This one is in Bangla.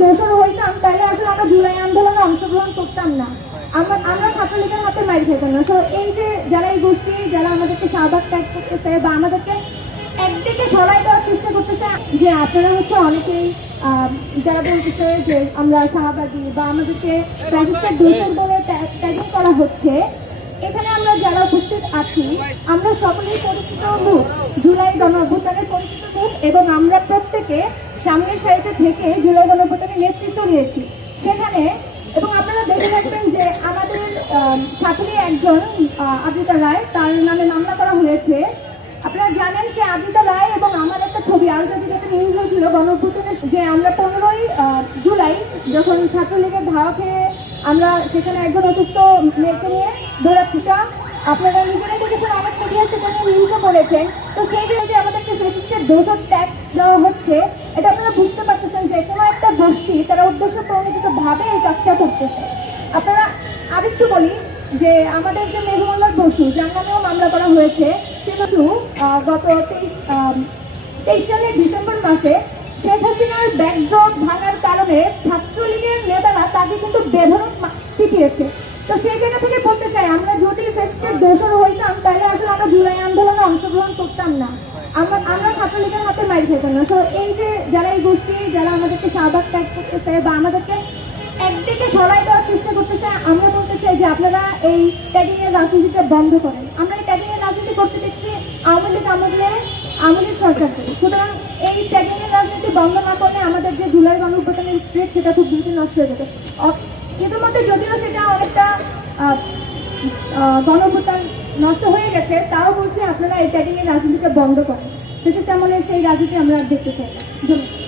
দোষর হইতাম তাহলে আসলে আমরা জুলাই আন্দোলনে অংশগ্রহণ করতাম না, আমরা ছাত্রলীগের হাতে মাইর খেতাম না। তো এই যে যারা এই গোষ্ঠী যারা আমাদেরকে শাহবাগ ত্যাগ করতেছে বা আমাদেরকে একদিকে সরাই দেওয়ার চেষ্টা করতেছে, যে আপনারা হচ্ছে অনেকেই যারা বলতেছে যে আমরা শাহবাগী বা আমাদেরকে ফ্যাসিস্টের দোষর বলে ট্যাগিং করা হচ্ছে, এখানে আমরা যারা উপস্থিত আছি আমরা সকলেই পরিচিত মুখ, জুলাই গণঅভ্যুত্থানের পরিচিত মুখ, এবং আমরা প্রত্যেকে সামনের সারিতে থেকে জুলাই গণঅভ্যুত্থানের নেতৃত্ব দিয়েছি সেখানে। এবং আপনারা দেখে থাকবেন যে আমাদের সাথে একজন আদ্রিতা রায়, তার নামে মামলা করা হয়েছে। আপনারা জানেন সে আদ্রিতা রায় এবং আমার একটা ছবি আল জাজিরাতে নিউজ হয়েছিল গণঅভ্যুত্থানের, যে আমরা 15ই জুলাই যখন ছাত্রলীগের ধাওয়া খেয়ে আমরা সেখানে একজন অসুস্থ মেয়েকে নিয়ে দৌড়াচ্ছিটা, আপনারা নিজেরাই দেখেছেন, অনেক মিডিয়া সেখানে নিউজও করেছেন। তো সেই যে আমাদেরকে ফ্যাসিস্টের দোষর ট্যাগ দেওয়া হচ্ছে, এটা আপনারা বুঝতে পারতেছেন যে কোনো একটা গোষ্ঠী তারা উদ্দেশ্য প্রণোদিতভাবে এই কাজটা করতেছে। আপনারা আরেকটু বলি যে আমাদের যে মেহবুবুল্লাহ বসু যার নামেও মামলা করা হয়েছে, সে বসু গত 23 সালের ডিসেম্বর মাসে শেখ হাসিনার ব্যাকড্রপ ভাঙার কারণে ছাত্রলীগের নেতারা তাকে কিন্তু বেধড়ক পিটিয়েছে। তো সেই জায়গা থেকে বলতে চাই, আমরা যদি ফ্যাসিস্টের দোষর হইতাম তাহলে আসলে আমরা জুলাই আন্দোলনে অংশগ্রহণ করতাম না, আমরা ছাত্রলীগের হাতে মাইর খেতাম না। তো এই যে যারা এই গোষ্ঠী যারা আমাদেরকে শাহবাগ ত্যাগ করতেছে বা আমাদেরকে একদিকে সরাই দেওয়ার চেষ্টা করতেছে, আমরা বলতে চাই যে আপনারা এই ট্যাগিং এর রাজনীতিটা বন্ধ করেন। আমরা এই ট্যাগিং এর রাজনীতি করতে দেখছি আওয়ামী লীগ আমলের সরকার থেকে। সুতরাং এই ট্যাগিং এর রাজনীতি বন্ধ না করলে আমাদের যে জুলাই গণঅভ্যুত্থানের স্পিরিট সেটা খুব দ্রুত নষ্ট হয়ে যেত। ইতিমধ্যে যদিও সেটা অনেকটা গণঅভ্যুত্থান নষ্ট হয়ে গেছে, তাও বলছি আপনারা এই ট্যাগিং এর রাজনীতিটা বন্ধ করেন। সেটা তেমন সেই রাজনীতি আমরা দেখতে চাই না। ধন্যবাদ।